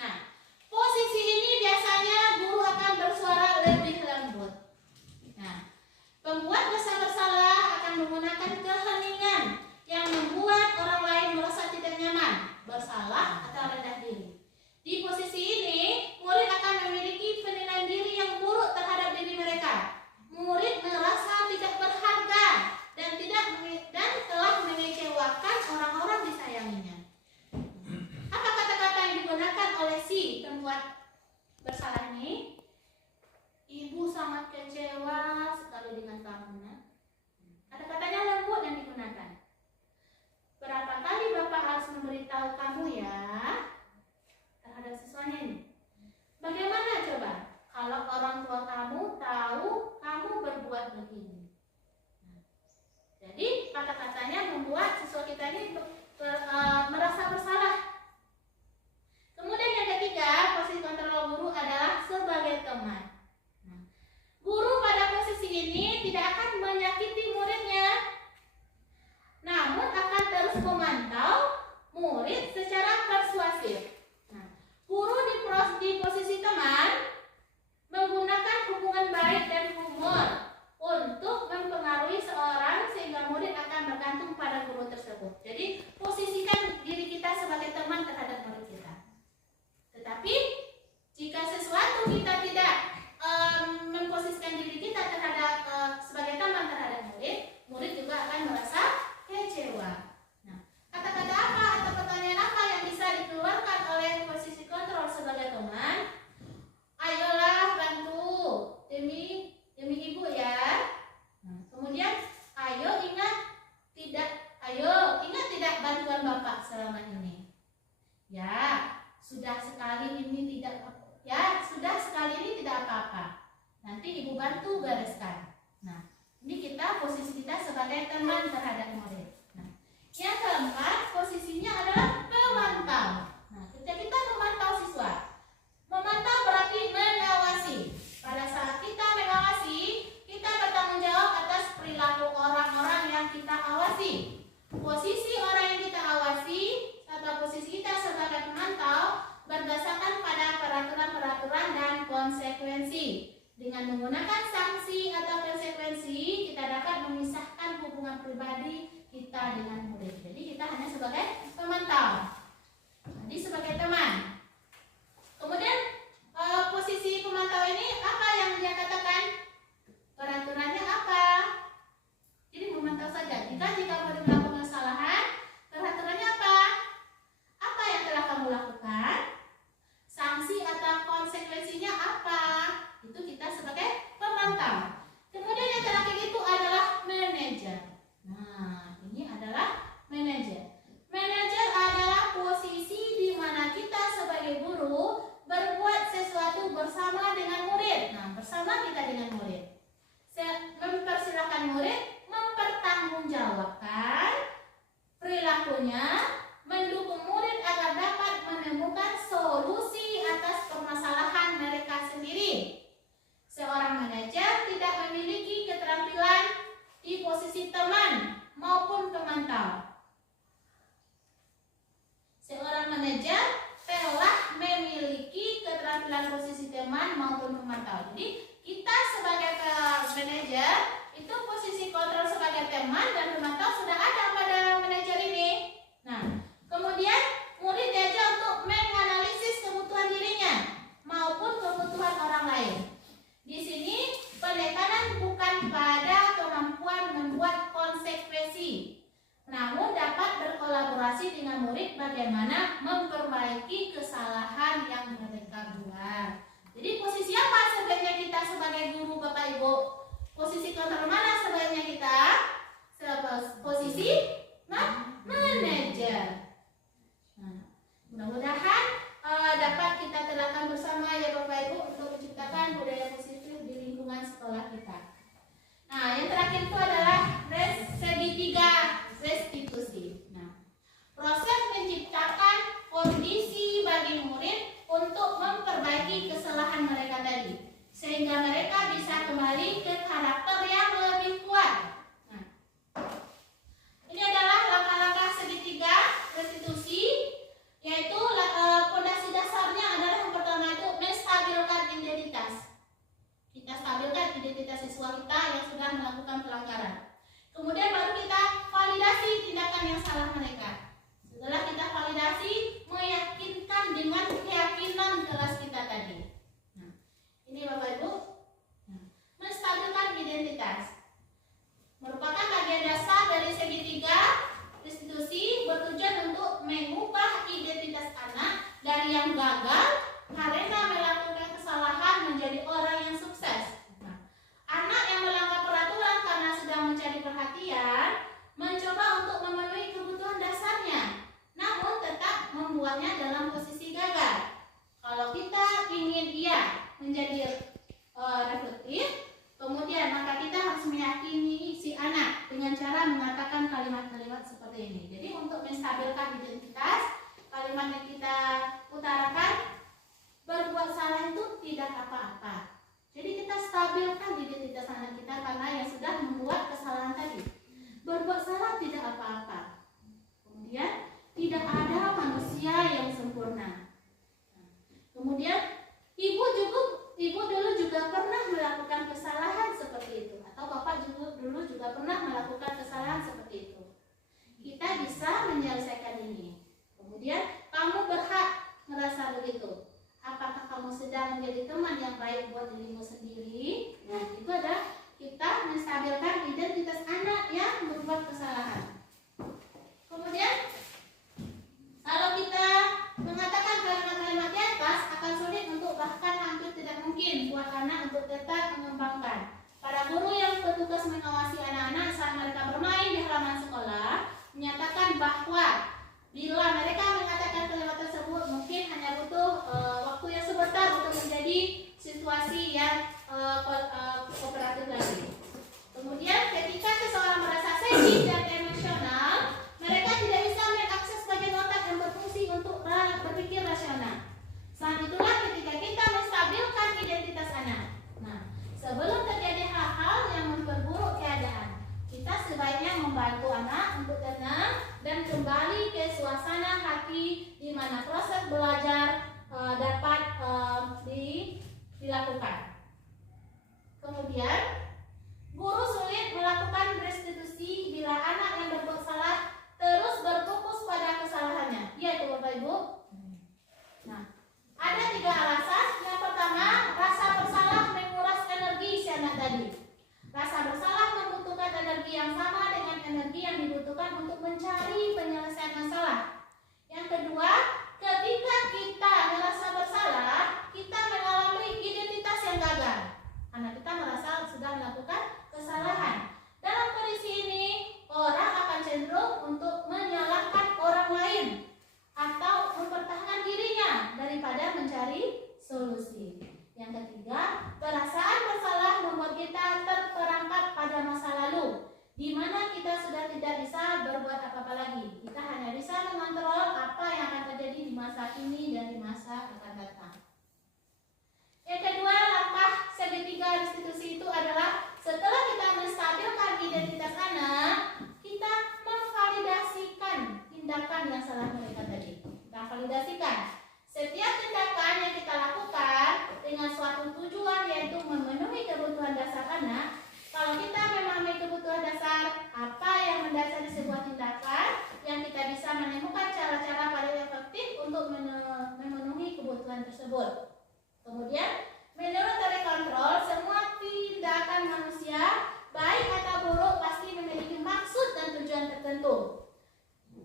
Nah, posisi ini biasanya guru akan bersuara lebih lembut. Nah, pembuat rasa bersalah akan menggunakan keheningan yang membuat orang lain merasa tidak nyaman, bersalah atau rendah diri. Di posisi ini, murid akan memiliki penilaian diri yang buruk terhadap diri mereka. Murid merasa tidak berharga dan telah mengecewakan orang-orang disayanginya. Apa kata-kata yang digunakan oleh si pembuat bersalah ini? Ibu sangat kecewa sekali dengan kamu. Kata-katanya lembut yang digunakan. Berapa kali Bapak harus memberitahu kamu ya terhadap siswanya ini? Bagaimana coba kalau orang tua kamu tahu kamu berbuat begini? Jadi kata-katanya membuat siswa kita ini merasa bersalah. Kemudian yang ketiga, posisi kontrol guru adalah sebagai teman. Guru pada posisi ini tidak akan menyakiti muridnya, namun akan terus memantau murid secara persuasif. Guru di posisi teman menggunakan hubungan baik dan humor untuk mempengaruhi seorang sehingga murid akan bergantung pada guru tersebut. Jadi posisikan diri kita sebagai teman terhadap murid kita. Tetapi jika sesuatu kita tidak memposisikan diri kita terhadap sebagai teman terhadap murid juga akan merasa kecewa. Nah, kata-kata apa atau pertanyaan apa yang bisa dikeluarkan oleh posisi kontrol sebagai teman? Ayolah bantu demi ibu ya. Nah, kemudian ayo ingat tidak bantuan Bapak selama ini. Sudah sekali ini tidak apa-apa. Nanti ibu bantu bereskan. Nah, ini posisi kita sebagai teman terhadap murid. Nah, yang keempat posisinya adalah pemantau. pribadi kita dengan murid. Jadi kita hanya sebagai pemantau. Jadi sebagai teman. Kemudian posisi pemantau ini apa yang dia katakan? Peraturannya apa? Jadi memantau saja. Jika kamu melakukan kesalahan, peraturannya apa? Apa yang telah kamu lakukan? Sanksi atau konsekuensinya apa? Itu kita sebagai pemantau. Kemudian yang terakhir itu adalah manajer. Nah, ini adalah manajer. Manajer adalah posisi di mana kita sebagai guru berbuat sesuatu bersama dengan murid. Nah, bersama kita dengan murid. Mempersilahkan murid mempertanggungjawabkan perilakunya, mendukung murid agar dapat menemukan solusi atas permasalahan mereka sendiri. Seorang manajer tidak memiliki keterampilan di posisi teman maupun pemantau. Seorang manajer telah memiliki keterampilan posisi teman maupun pemantau. Jadi kita sebagai manajer itu posisi kontrol sebagai teman dan pemantau sudah ada pada manajer ini. Nah, kemudian murid diajar untuk menganalisis kebutuhan dirinya maupun kebutuhan orang lain. Di sini penekanan bukan pada kemampuan membuat konsekuensi, namun dapat berkolaborasi dengan murid bagaimana memperbaiki kesalahan yang mereka buat. Jadi posisi apa sebaiknya kita sebagai guru Bapak Ibu? Posisi kontrol mana sebaiknya kita? Posisi manajer. Nah, mudah-mudahan dapat kita terapkan bersama ya Bapak Ibu untuk menciptakan budaya positif di lingkungan sekolah kita. Nah, yang terakhir itu adalah segitiga restitusi. Nah, proses menciptakan kondisi bagi murid untuk memperbaiki kesalahan mereka tadi, sehingga mereka bisa kembali ke karakter yang lebih kuat. Nah, ini adalah langkah-langkah segitiga restitusi, yaitu fondasi dasarnya adalah yang pertama itu menstabilkan identitas. Kita stabilkan identitas siswa kita yang sudah melakukan pelanggaran. Kemudian baru kita validasi tindakan yang salah mereka. Setelah kita validasi, meyakinkan dengan keyakinan kelas kita tadi. Nah, ini Bapak Ibu, menstabilkan identitas merupakan bagian dasar dari segitiga restitusi, bertujuan untuk mengubah identitas anak dari yang gagal karena melakukan kesalahan menjadi orang yang sukses. Nah, anak yang melanggar peraturan karena sedang mencari perhatian, mencoba untuk memenuhi kebutuhan dasarnya, namun tetap membuatnya dalam posisi gagal. Kalau kita ingin ia menjadi reflektif, kemudian maka kita harus meyakini si anak dengan cara mengatakan kalimat-kalimat seperti ini. Jadi untuk menstabilkan identitas, kalimat yang kita utarakan, berbuat salah itu tidak apa-apa. Jadi kita stabilkan identitas anak kita karena yang sudah membuat kesalahan tadi. Berbuat salah tidak apa-apa. Kemudian tidak ada manusia yang sempurna. Kemudian ibu dulu juga pernah melakukan kesalahan seperti itu, atau bapak dulu juga pernah melakukan kesalahan seperti itu. Kita bisa menyelesaikan ini. Kemudian kamu berhak merasa begitu. Apakah kamu sedang menjadi teman yang baik buat dirimu sendiri? Nah, itu ada kita menstabilkan identitas anak yang berbuat kesalahan. Kemudian kalau kita mengatakan kalimat-kalimat di atas, akan sulit untuk bahkan hampir tidak mungkin buat anak untuk tetap mengembangkan. Para guru yang bertugas mengawasi anak-anak saat mereka bermain di halaman sekolah menyatakan bahwa bila mereka mengatakan kalimat tersebut mungkin hanya butuh waktu yang sebentar untuk menjadi situasi yang kooperatif lagi. Kemudian ketika seseorang merasa sedih dan emosional, mereka tidak bisa mengakses bagian otak yang berfungsi untuk berpikir rasional. Saat itulah ketika kita menstabilkan identitas anak. Nah, sebelum terjadi hal-hal yang memperburuk keadaan, kita sebaiknya membantu anak untuk tenang dan kembali ke suasana hati di mana proses belajar dapat dilakukan. Kemudian, guru sulit melakukan restitusi bila energi yang dibutuhkan untuk mencari penyelesaian masalah. Yang kedua, ketika kita merasa bersalah, kita mengalami identitas yang gagal karena kita merasa sudah melakukan kesalahan. Dalam kondisi ini, orang akan cenderung untuk menyalahkan orang lain atau mempertahankan dirinya daripada mencari solusi. Yang ketiga, perasaan bersalah membuat kita terperangkap pada masa lalu, di mana kita sudah tidak bisa berbuat apa-apa lagi. Kita hanya bisa mengontrol apa yang akan terjadi di masa ini dan di masa akan datang. Yang kedua, langkah segitiga restitusi itu adalah setelah kita menstabilkan identitas anak, kita memvalidasikan tindakan yang salah mereka tadi. Kita validasikan setiap tindakan yang kita lakukan dengan suatu tujuan, yaitu memenuhi kebutuhan dasar anak. Kalau kita memahami kebutuhan dasar, apa yang mendasari sebuah tindakan, yang kita bisa menemukan cara-cara paling efektif untuk memenuhi kebutuhan tersebut. Kemudian, menurut teori kontrol, semua tindakan manusia, baik atau buruk, pasti memiliki maksud dan tujuan tertentu.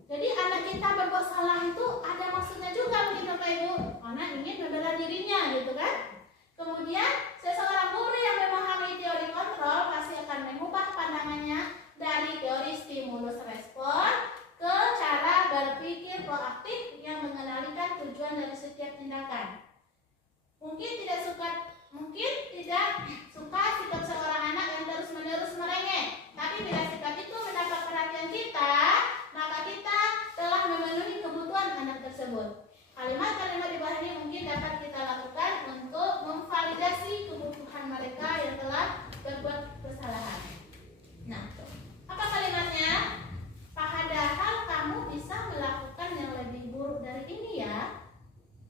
Jadi anak kita berbuat salah itu ada maksudnya juga, mungkin Bapak Ibu, karena ingin membela dirinya, gitu kan? Kemudian seseorang guru yang memahami teori kontrol pasti akan mengubah pandangannya dari teori stimulus respon ke cara berpikir proaktif yang mengenalikan tujuan dari setiap tindakan. Mungkin tidak suka sikap seorang anak yang terus-menerus merengek, tapi bila sikap itu mendapat perhatian kita, maka kita telah memenuhi kebutuhan anak tersebut. Kalimat-kalimat di bawah ini mungkin dapat kita lakukan untuk memvalidasi kebutuhan mereka yang telah berbuat kesalahan. Nah, apa kalimatnya? Padahal kamu bisa melakukan yang lebih buruk dari ini ya.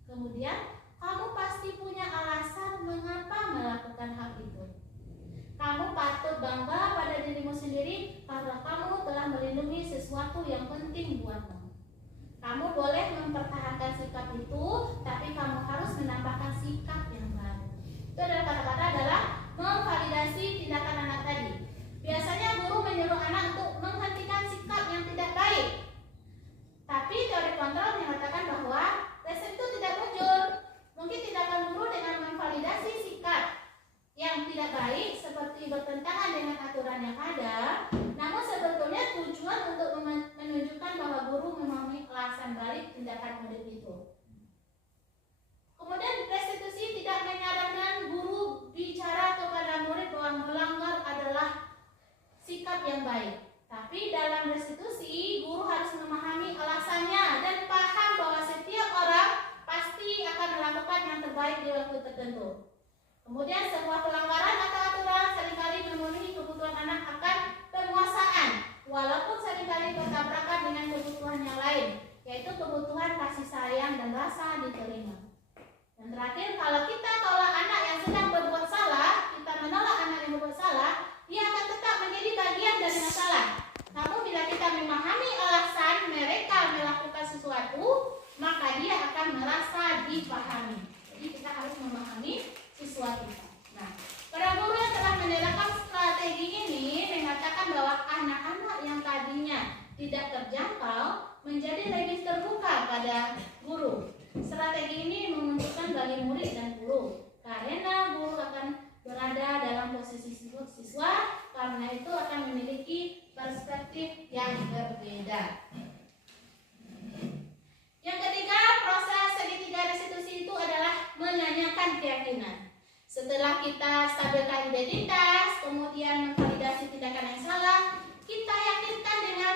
Kemudian, kamu pasti punya alasan mengapa melakukan hal itu. Kamu patut bangga pada dirimu sendiri karena kamu telah melindungi sesuatu yang penting buatmu. Kamu boleh mempertahankan sikap itu, tapi kamu harus menambahkan sikap yang baru. Itu adalah kata-kata adalah memvalidasi tindakan anak tadi. Biasanya guru menyuruh anak untuk menghentikan sikap yang tidak baik. Tapi teori kontrol mengatakan bahwa resep itu tidak muncul. Mungkin tindakan guru dengan memvalidasi sikap yang tidak baik seperti bertentangan dengan aturan yang ada, namun sebetulnya tujuan untuk menunjukkan bahwa guru memahami alasan balik tindakan murid itu. Kemudian restitusi tidak menyarankan guru bicara kepada murid bahwa melanggar adalah sikap yang baik. Tapi dalam restitusi, guru harus memahami alasannya dan paham bahwa setiap orang pasti akan melakukan yang terbaik di waktu tertentu. Kemudian sebuah pelanggaran atau aturan seringkali memenuhi kebutuhan anak akan penguasaan, walaupun seringkali bertabrakan dengan kebutuhan yang lain, yaitu kebutuhan kasih sayang dan rasa diterima. Dan terakhir, kalau kita tolak anak yang sedang berbuat salah, kita menolak anak yang berbuat salah, dia akan tetap menjadi bagian dari masalah. Namun bila kita memahami alasan mereka melakukan sesuatu, maka dia akan merasa dipahami. Jadi kita harus memahami siswa kita. Nah, para guru yang telah menerapkan strategi ini mengatakan bahwa anak-anak yang tadinya tidak terjangkau menjadi lebih terbuka pada guru. Strategi ini menguntungkan bagi murid dan guru, karena guru akan berada dalam posisi siswa, karena itu akan memiliki perspektif yang berbeda. Yang ketiga, proses segitiga restitusi itu adalah menanyakan keyakinan. Setelah kita stabilkan identitas, kemudian memvalidasi tindakan yang salah, kita yakinkan dengan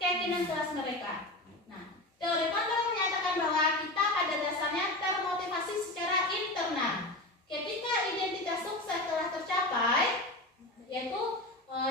keyakinan kelas mereka. Nah, teori kontrol menyatakan bahwa kita pada dasarnya termotivasi secara internal. Ketika identitas sukses telah tercapai, yaitu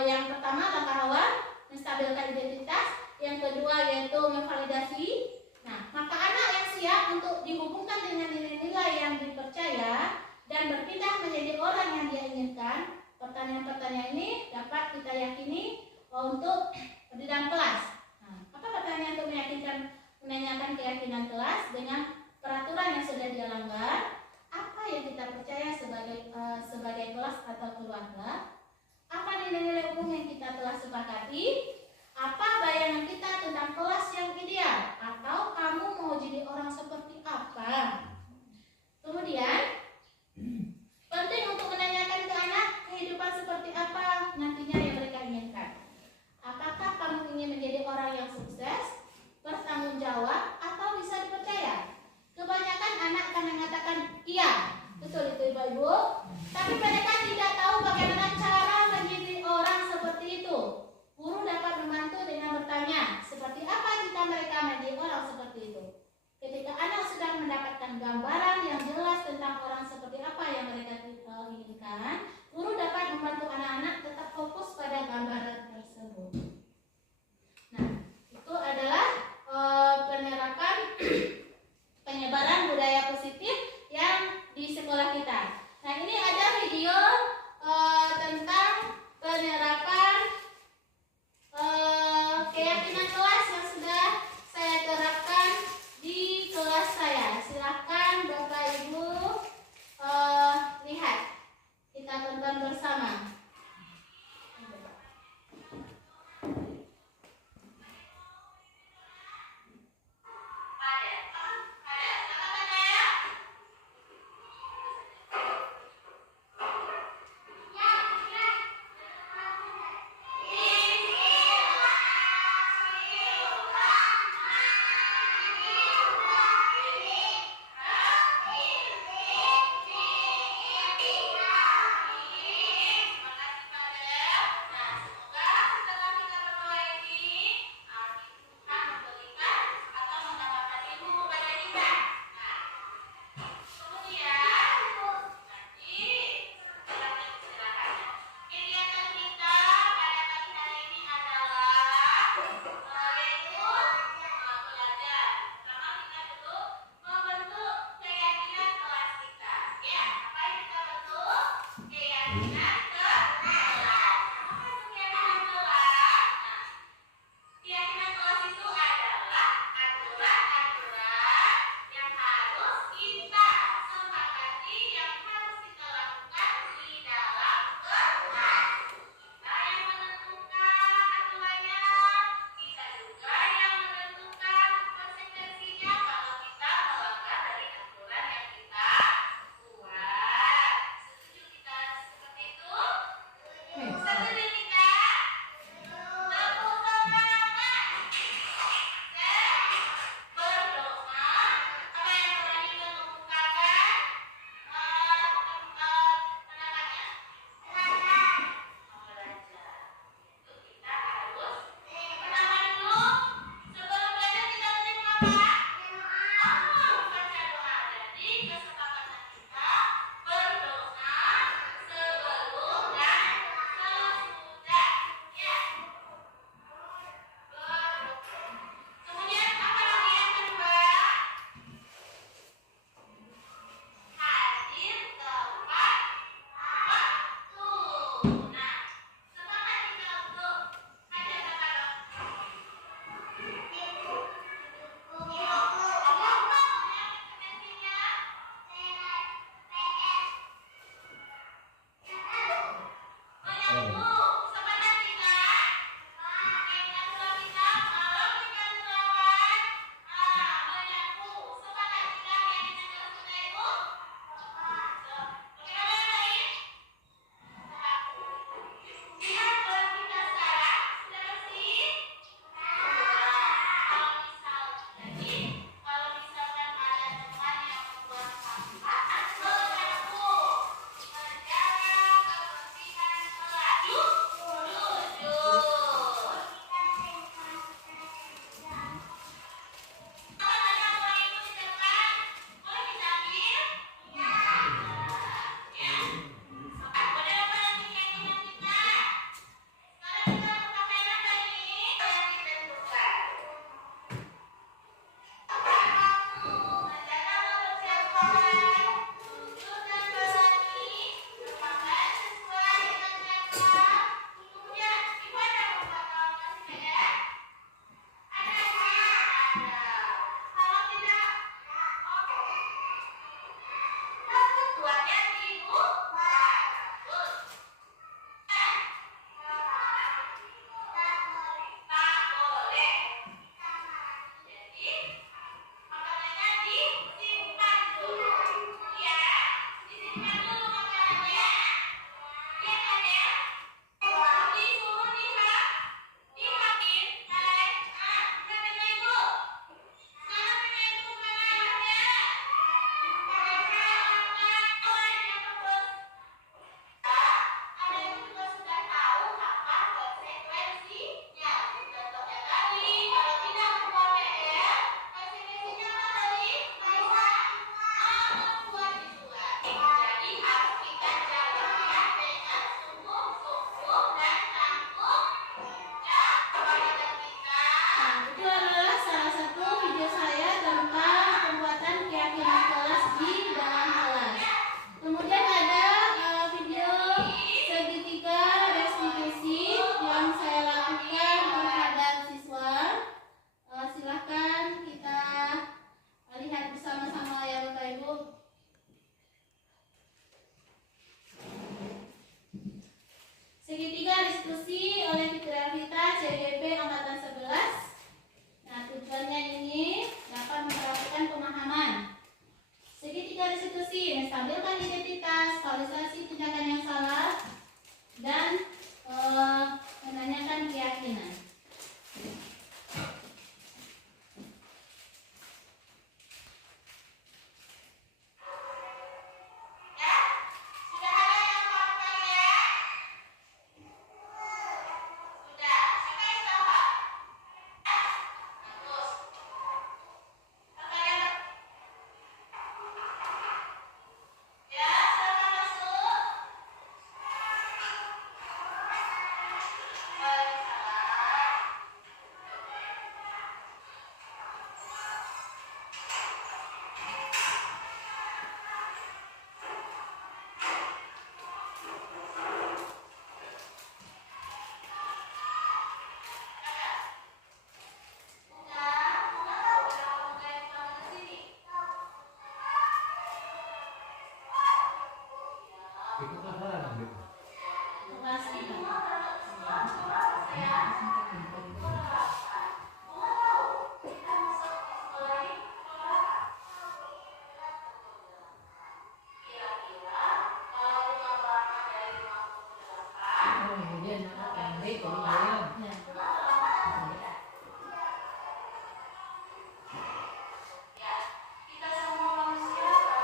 yang pertama langkah awal menstabilkan identitas, yang kedua yaitu memvalidasi. Nah, maka anak yang siap untuk dihubungkan dengan nilai-nilai yang dipercaya dan berpindah menjadi orang yang dia inginkan. Pertanyaan-pertanyaan ini dapat kita yakini untuk di dalam kelas. Nah, apa pertanyaan untuk menanyakan keyakinan kelas dengan peraturan yang sudah dia langgar? Apa yang kita percaya sebagai kelas atau keluarga? Apa nilai-nilai umum yang kita telah sepakati?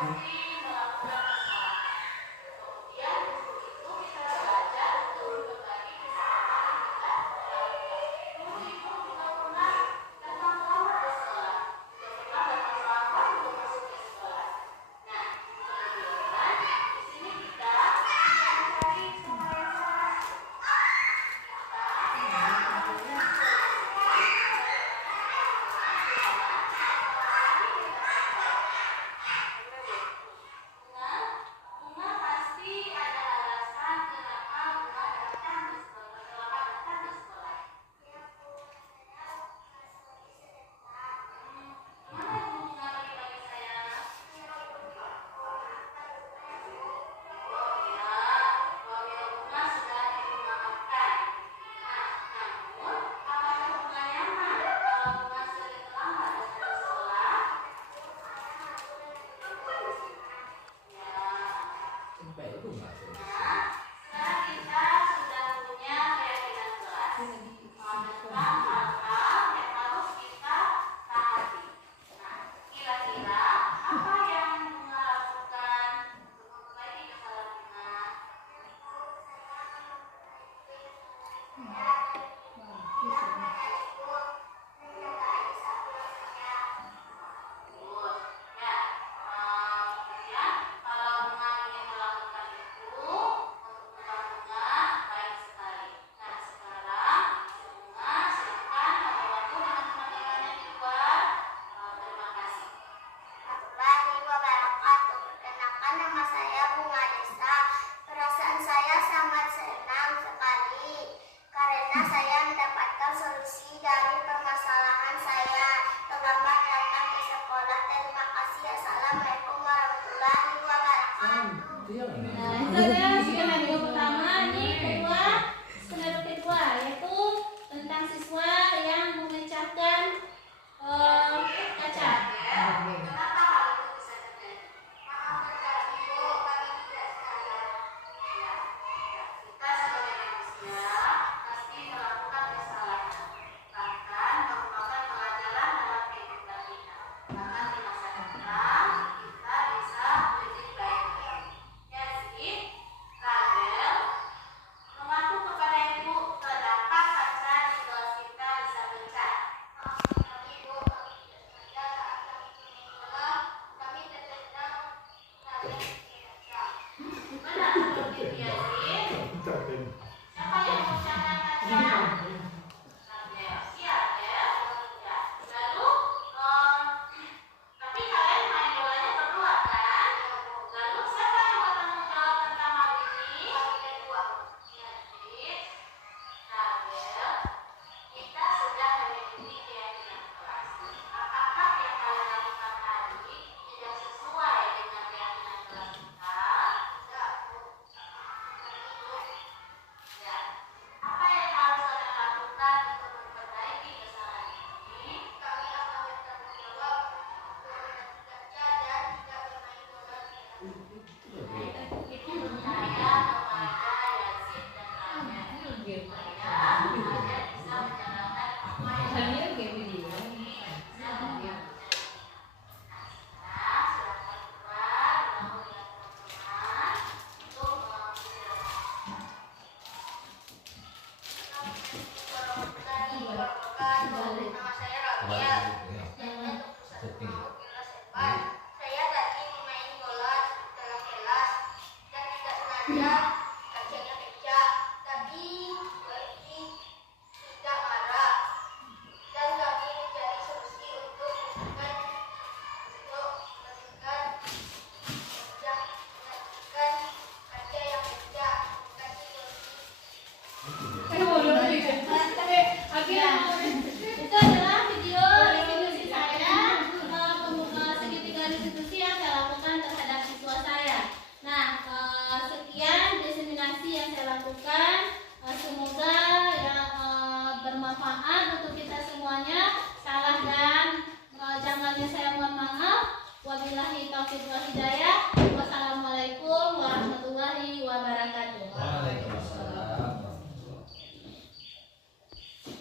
pasti melakukan kesalahan. Kemudian guru itu bisa belajar untuk berbagi kesalahan yang kita lakukan. Guru itu juga pernah datang terlambat ke sekolah, juga pernah datang terlambat untuk masuk ke sekolah. Nah, kemudian di sini kita mencari semua yang salah. Bunga pasti ada alasan kenapa Bunga datang ke sekolah, telah datang ke sekolah. Gimana Ibu Bunga bagi saya? Oh ya, keluarga Bunga sudah dimaafkan. Nah, namun apakah Bunga nyaman kalau Bunga sering terlambat datang ke sekolah? Ya. Sampai itu nggak sih? Nah, sekarang kita sudah punya keyakinan kelas tentang hal-hal yang harus kita taati. Nah, kira-kira apa yang Bunga lakukan untuk memperbaiki kesalahan Bunga? Bagus. Ya, kemudian kalau Bunga ingin melakukan itu untuk Bunga baik sekali. Nah, sekarang Bunga silakan ngobrol dengan teman-temannya di luar. Terima kasih. Warahmatullahi wabarakatuh. Perkenalkan, nama saya Bunga Desa. Perasaan saya sangat senang sekali karena saya mendapatkan solusi dari permasalahan saya terlambat datang ke sekolah. Terima kasih. Assalamualaikum warahmatullahi wabarakatuh. Dia Nah, nggak. itu adalah skenario pertama. Ini kedua, skenario kedua yaitu tentang siswa yang memecahkan kaca. Kenapa hal itu bisa terjadi? Maaf Ibu, kami tidak sengaja. Ya, kita sebagai manusia pasti melakukan kesalahan, bahkan merupakan pelajaran dalam kehidupan kita. Bahkan di masa depan kita bisa menjadi baik lagi. Jadi, Rabel mengaku kepada ibu terdapat kaca di kelas kita bisa pecah. Maaf Ibu, kami tidak sengaja. Saat kami pergi sekolah, kami terkena Gimana kalau dibiarin? Siapa yang memecahkan kaca? Rabel. Iya, Rabel. Ya. Lalu, tapi kalian main bolanya berdua kan? Lalu siapa yang bertanggung jawab tentang hal ini? Jadi, Rabel, kita sudah memiliki keyakinan kelas. Apakah yang kalian lakukan tadi tidak sesuai dengan keyakinan kelas kita? Ya. Apa yang harus kalian lakukan untuk memperbaiki kesalahan ini? Kami akan bertanggung jawab bekerja dan tidak bermain bola. Itu saya kepada Yazid dan Raya supaya kalian bisa menjalankan apa yang kalian ini. Nah, silakan keluar bertemu dengan teman-teman untuk Warahmatullahi wabarakatuh. Nama saya Rabia.